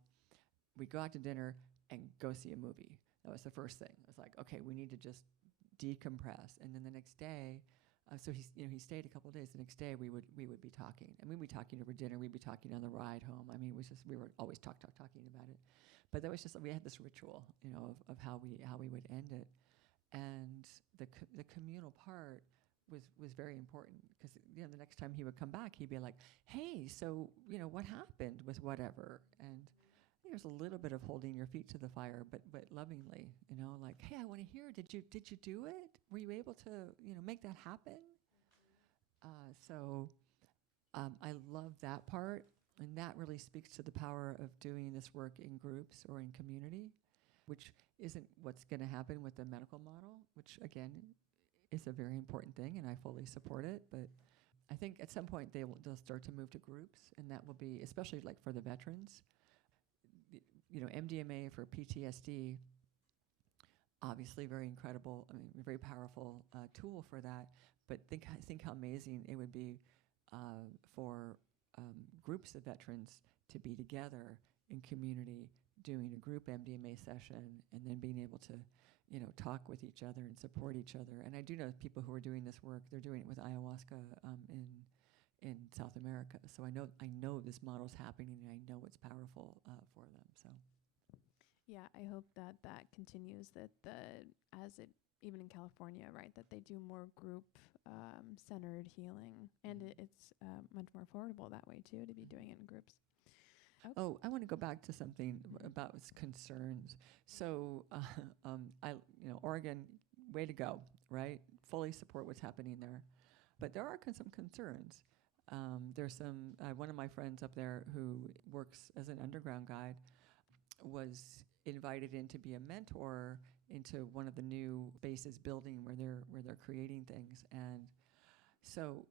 We'd go out to dinner and go see a movie. That was the first thing. It was like, okay, we need to just decompress. And then the next day, so he stayed a couple of days. The next day, we would be talking, and we'd be talking over dinner. We'd be talking on the ride home. I mean, it was just we were always talking about it. But that was just, we had this ritual, of how we would end it, and the communal part was very important, because the next time he would come back, he'd be like, hey, so what happened with whatever, and there's a little bit of holding your feet to the fire, but lovingly, like, hey, I want to hear. Did you do it? Were you able to make that happen? So I love that part, and that really speaks to the power of doing this work in groups or in community, which isn't what's going to happen with the medical model, which again is a very important thing, and I fully support it. But I think at some point they'll start to move to groups, and that will be, especially like for the veterans, MDMA for PTSD, obviously very incredible, very powerful tool for that. But think how amazing it would be for groups of veterans to be together in community doing a group MDMA session and then being able to, talk with each other and support each other. And I do know people who are doing this work. They're doing it with ayahuasca in South America. So I know this model's happening, and I know it's powerful for them. So. Yeah, I hope that continues, even in California, right, that they do more group centered healing, and it's much more affordable that way too, to be doing it in groups. Oh, I want to go back to something about concerns. So, Oregon, way to go, right? Fully support what's happening there, but there are some concerns. There's some. One of my friends up there who works as an underground guide was invited in to be a mentor into one of the new bases building where they're creating things, and so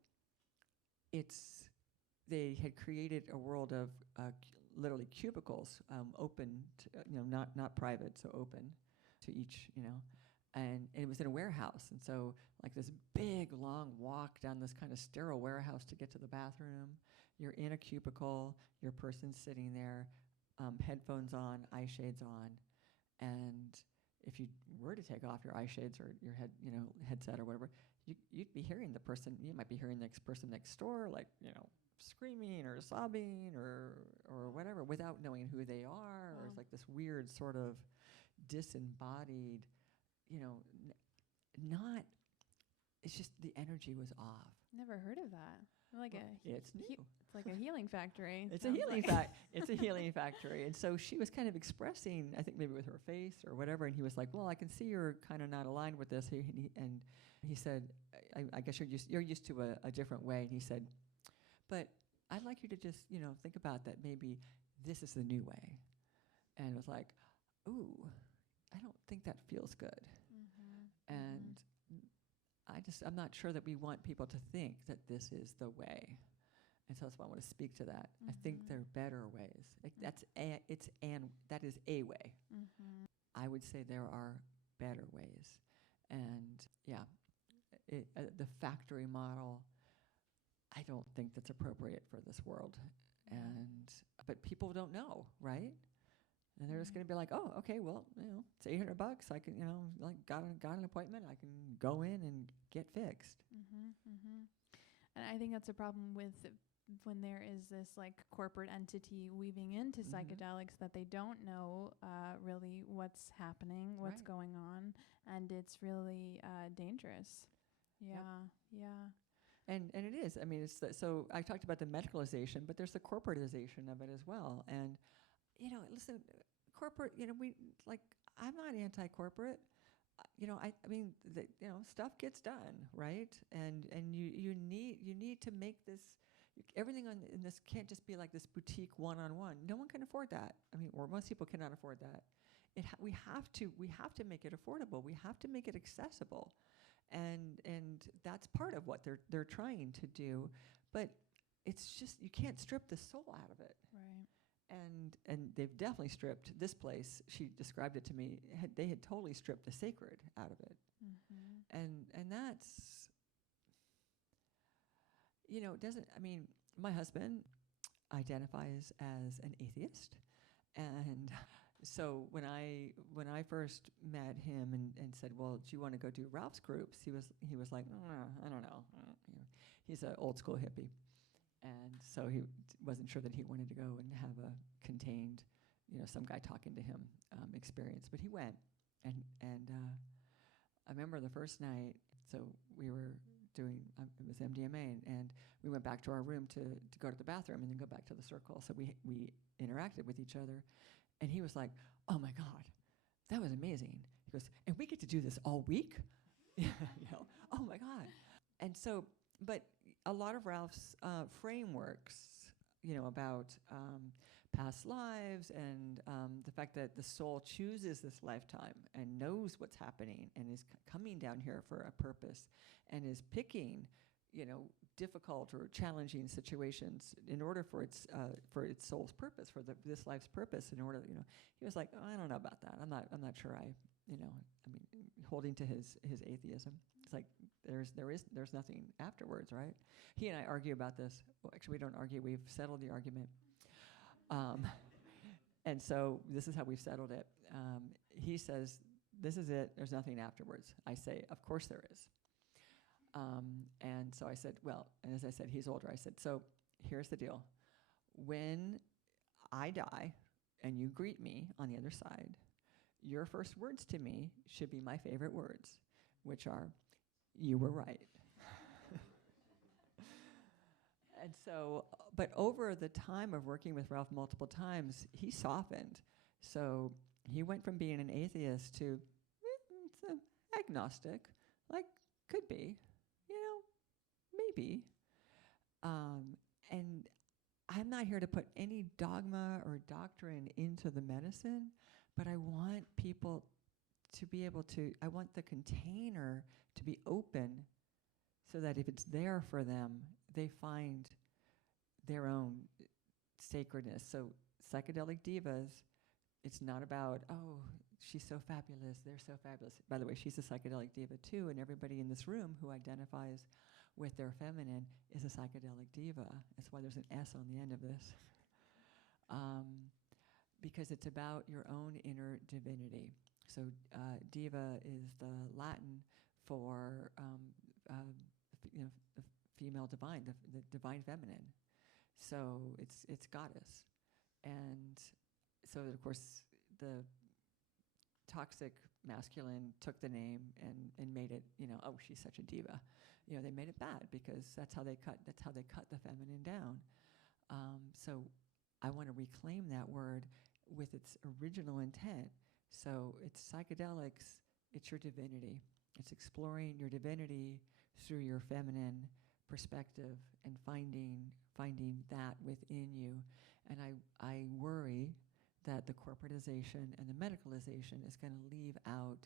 they had created a world of literally cubicles, open to, not private, so open to each, and it was in a warehouse, and so like this big long walk down this kind of sterile warehouse to get to the bathroom. You're in a cubicle, your person's sitting there, headphones on, eye shades on, and if you were to take off your eye shades or your headset or whatever, you'd be hearing the person. You might be hearing the person next door, like screaming or sobbing or whatever, without knowing who they are. Wow. Or it's like this weird sort of disembodied, not. It's just the energy was off. Never heard of that. It's new. It's like a healing factory. It's a healing It's a healing factory. And so she was kind of expressing, I think maybe with her face or whatever, and he was like, well, I can see you're kind of not aligned with this. And he said, I guess you're used to a different way. And he said, but I'd like you to just, think about that. Maybe this is the new way. And it was like, ooh, I don't think that feels good. Mm-hmm. And I'm not sure that we want people to think that this is the way. And so that's why I want to speak to that. Mm-hmm. I think there are better ways. That is a way. Mm-hmm. I would say there are better ways. And the factory model, I don't think that's appropriate for this world. But people don't know, right? And they're just going to be like, oh, okay, well, it's $800. I can, got an appointment. I can go in and get fixed. Mm-hmm, mm-hmm. And I think that's a problem with when there is this corporate entity weaving into mm-hmm. psychedelics that they don't know really what's happening, what's going on, and it's really dangerous. Yeah, yep. Yeah. And it is. I mean, so I talked about the medicalization, but there's the corporatization of it as well. And listen, corporate, I'm not anti-corporate. I mean, stuff gets done, right? And you need to make this, everything in this can't just be like this boutique one-on-one. No one can afford that. I mean, or most people cannot afford that. We have to make it affordable. We have to make it accessible. And that's part of what they're trying to do. But it's just, you can't strip the soul out of it. Right. And they've definitely stripped this place. She described it to me. They had totally stripped the sacred out of it, mm-hmm. and that's doesn't. I mean, my husband identifies as an atheist, and so when I first met him and said, well, do you want to go do Ralph's groups? He was like, I don't know. He's an old school hippie. And so he wasn't sure that he wanted to go and have a contained, some guy talking to him experience. But he went, and I remember the first night. So we were doing it was MDMA, and we went back to our room to go to the bathroom and then go back to the circle. So we interacted with each other, And he was like, oh my God, that was amazing. He goes, and we get to do this all week? Oh my God. And so, but a lot of Ralph's frameworks, about past lives and the fact that the soul chooses this lifetime and knows what's happening and is coming down here for a purpose and is picking, difficult or challenging situations in order for its soul's purpose, for this life's purpose. In order, he was like, oh, I don't know about that. I'm not sure. Holding to his atheism. It's like there's nothing afterwards, right? He and I argue about this. Well, actually, we don't argue. We've settled the argument. And so this is how we've settled it. He says, this is it. There's nothing afterwards. I say, of course there is. And so I said, well, and as I said, he's older. I said, so here's the deal. When I die and you greet me on the other side, your first words to me should be my favorite words, which are, you were right. And so, but over the time of working with Ralph multiple times, he softened. So he went from being an atheist to agnostic, like could be, maybe. And I'm not here to put any dogma or doctrine into the medicine, but I want people to be able to, I want the container to be open so that if it's there for them, they find their own sacredness. So psychedelic divas, it's not about, oh, she's so fabulous, they're so fabulous. By the way, she's a psychedelic diva too, and everybody in this room who identifies with their feminine is a psychedelic diva. That's why there's an S on the end of this. Because it's about your own inner divinity. So diva is the Latin for the female divine, the divine feminine. So it's goddess. And so of course the toxic masculine took the name and made it, oh, she's such a diva. They made it bad because that's how they cut the feminine down. So I want to reclaim that word with its original intent. So it's psychedelics, it's your divinity. It's exploring your divinity through your feminine perspective and finding that within you. And I worry that the corporatization and the medicalization is going to leave out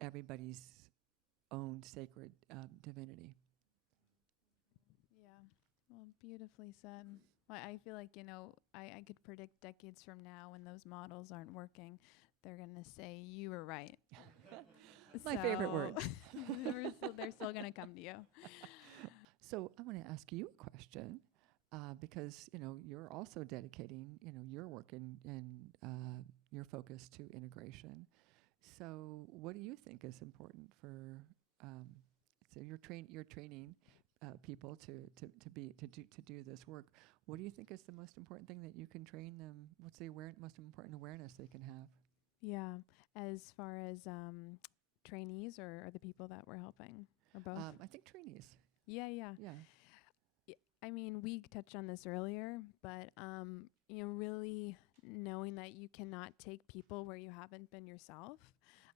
everybody's own sacred divinity. Yeah, well, beautifully said. Well, I feel like, I could predict decades from now when those models aren't working, they're going to say, you were right. It's my favorite word. They're still going to come to you. So I want to ask you a question. Because you're also dedicating your work and your focus to integration. So what do you think is important for? So you're training people to do this work. What do you think is the most important thing that you can train them? What's the most important awareness they can have? Yeah, as far as trainees or the people that we're helping, or both. I think trainees. Yeah. I mean, we touched on this earlier, but really knowing that you cannot take people where you haven't been yourself.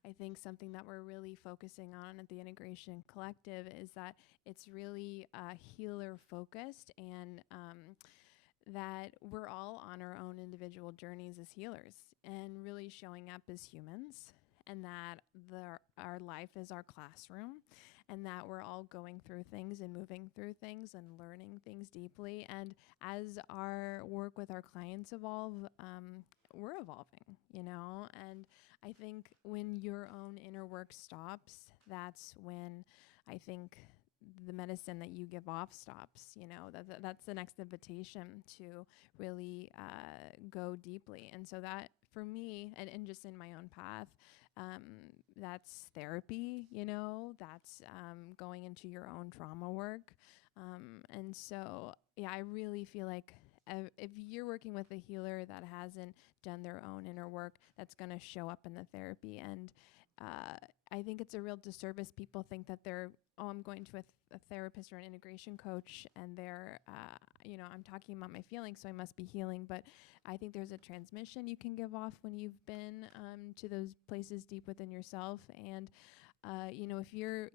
I think something that we're really focusing on at the Integration Collective is that it's really healer focused, and that we're all on our own individual journeys as healers and really showing up as humans. And that our life is our classroom, and that we're all going through things and moving through things and learning things deeply. And as our work with our clients evolve, we're evolving, And I think when your own inner work stops, that's when I think the medicine that you give off stops. That's the next invitation to really go deeply. And so that, for me, and just in my own path, that's therapy, that's going into your own trauma work. And so, I really feel like if you're working with a healer that hasn't done their own inner work, that's going to show up in the therapy. And I think it's a real disservice. People think that I'm going to a therapist or an integration coach, and I'm talking about my feelings, so I must be healing. But I think there's a transmission you can give off when you've been to those places deep within yourself. And if you're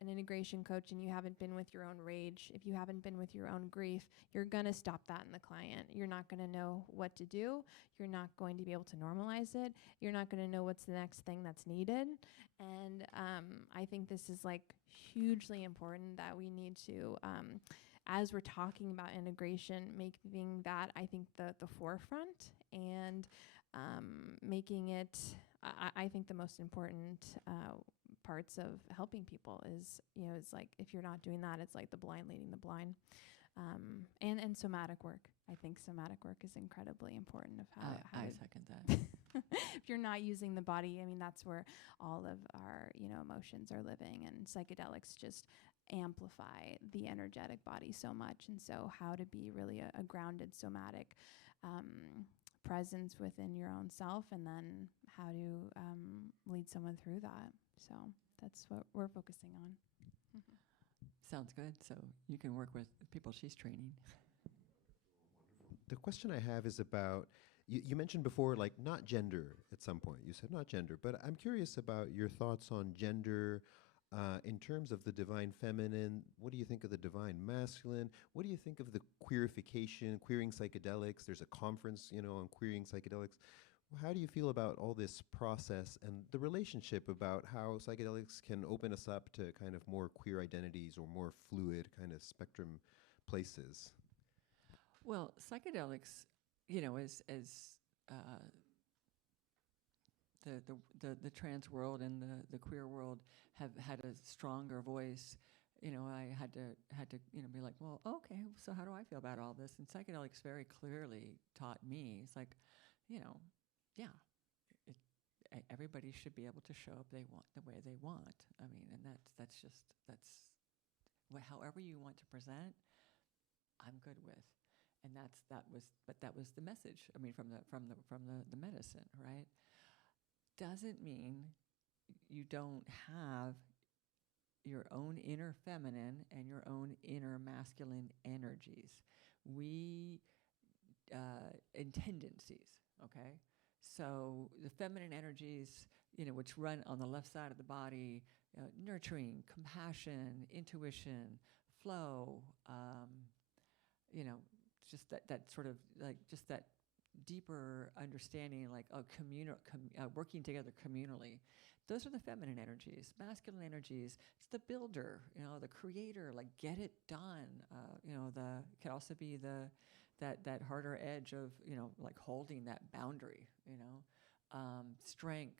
an integration coach and you haven't been with your own rage, if you haven't been with your own grief, you're gonna stop that in the client. You're not gonna know what to do. You're not going to be able to normalize it. You're not gonna know what's the next thing that's needed. And I think this is like hugely important that we need to, as we're talking about integration, making that, I think, the forefront, and making it, I think the most important parts of helping people is, it's like, if you're not doing that, it's like the blind leading the blind. And somatic work. I think somatic work is incredibly important of how I second that. if you're not using the body, I mean, that's where all of our, emotions are living, and psychedelics just amplify the energetic body so much. And so how to be really a grounded somatic presence within your own self, and then how to lead someone through that. So that's what we're focusing on. Sounds good. So you can work with the people she's training. The question I have is about, you mentioned before, like, not gender at some point. You said not gender, but I'm curious about your thoughts on gender in terms of the divine feminine. What do you think of the divine masculine? What do you think of the queerification, queering psychedelics? There's a conference, on queering psychedelics. How do you feel about all this process and the relationship about how psychedelics can open us up to kind of more queer identities or more fluid kind of spectrum places? Well, psychedelics, as the trans world and the queer world have had a stronger voice. I had to be like, well, okay, so how do I feel about all this? And psychedelics very clearly taught me, it's like, yeah, everybody should be able to show up the way they want. I mean, and that's however you want to present, I'm good with. And that was the message. I mean, from the medicine, right? Doesn't mean you don't have your own inner feminine and your own inner masculine energies. And tendencies, okay? So the feminine energies, which run on the left side of the body, nurturing, compassion, intuition, flow, just that sort of like just that deeper understanding, like working together communally. Those are the feminine energies. Masculine energies, it's the builder, the creator, like get it done. Could also be that harder edge of, like holding that boundary, strength,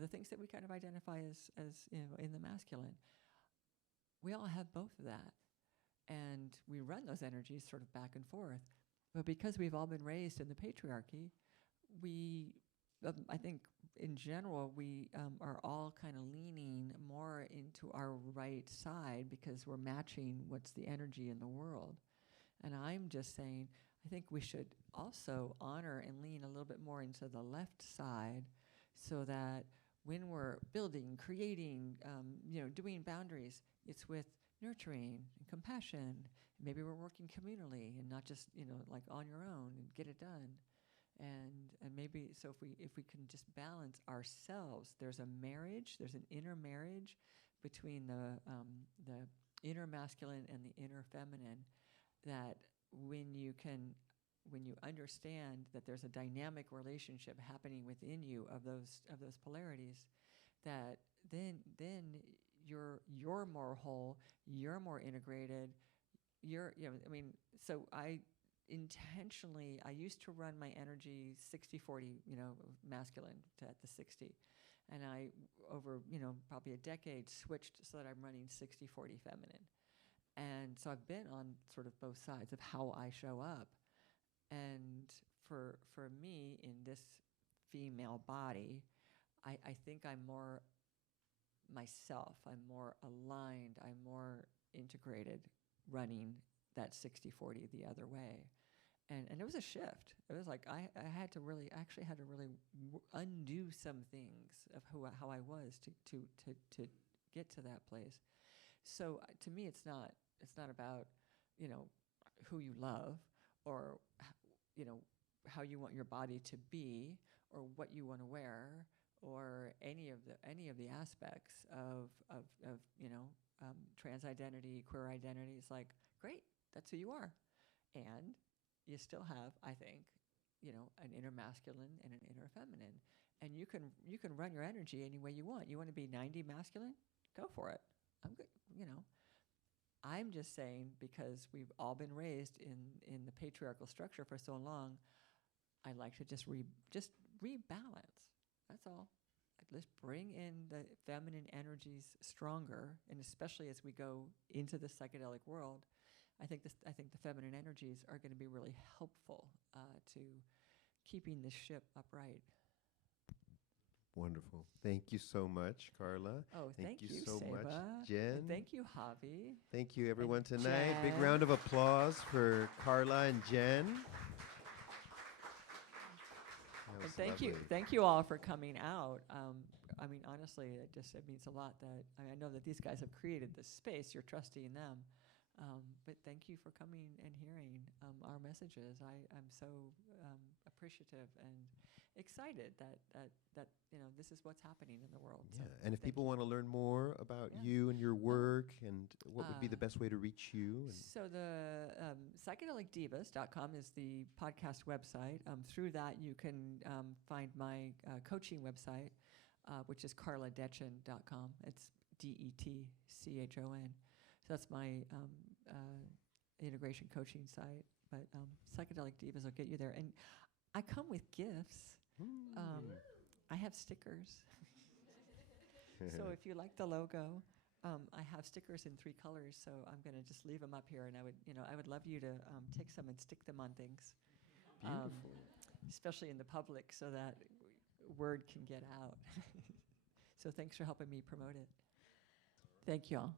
the things that we kind of identify as in the masculine. We all have both of that. And we run those energies sort of back and forth. But because we've all been raised in the patriarchy, I think in general, we are all kind of leaning more into our right side because we're matching what's the energy in the world. And I'm just saying, I think we should also honor and lean a little bit more into the left side so that when we're building, creating, doing boundaries, it's with nurturing and compassion. Maybe we're working communally and not just, like on your own and get it done. And maybe, so if we can just balance ourselves, there's an inner marriage between the inner masculine and the inner feminine, that when you understand that there's a dynamic relationship happening within you of those polarities, that then you're more whole, you're more integrated, so I used to run my energy 60-40, masculine at the 60. And I, over, probably a decade, switched so that I'm running 60-40 feminine. And so I've been on sort of both sides of how I show up. And for me, in this female body, I think I'm more myself. I'm more aligned. I'm more integrated running that 60-40 the other way. And it was a shift. It was like I had to really undo some things of how I was to get to that place. So to me, it's not about, you know, who you love or you know, how you want your body to be or what you want to wear or any of the aspects of you know, trans identity, queer identity. It's like, great, that's who you are, and you still have, I think, you know, an inner masculine and an inner feminine, and you can run your energy any way you want. You want to be 90 masculine, go for it. I'm good, you know. I'm just saying, because we've all been raised in the patriarchal structure for so long, I like to just rebalance. That's all. Let's bring in the feminine energies stronger, and especially as we go into the psychedelic world, I think the feminine energies are going to be really helpful to keeping the ship upright. Wonderful. Thank you so much, Carla. Oh, thank you so Seba. much, Jen. And thank you, Javi. Thank you, everyone, And tonight. Big Jen. round of applause for Carla and Jen. And thank you all for coming out. I mean, honestly, it means a lot that I know that these guys have created this space. You're trusting them, but thank you for coming and hearing our messages. I'm so appreciative and excited that you know, this is what's happening in the world. Yeah, So and if thank people you. want to learn more about Yeah. you and your work, and what would be the best way to reach you? So the psychedelicdivas.com is the podcast website. Through that, you can find my coaching website, which is carladetchon.com. It's DETCHON. So that's my integration coaching site. But Psychedelic Divas will get you there. And I come with gifts. I have stickers. So if you like the logo, I have stickers in 3 colors, so I'm going to just leave them up here, and I would love you to take some and stick them on things. Beautiful. Especially in the public, so that word can get out. So thanks for helping me promote it. Thank you all.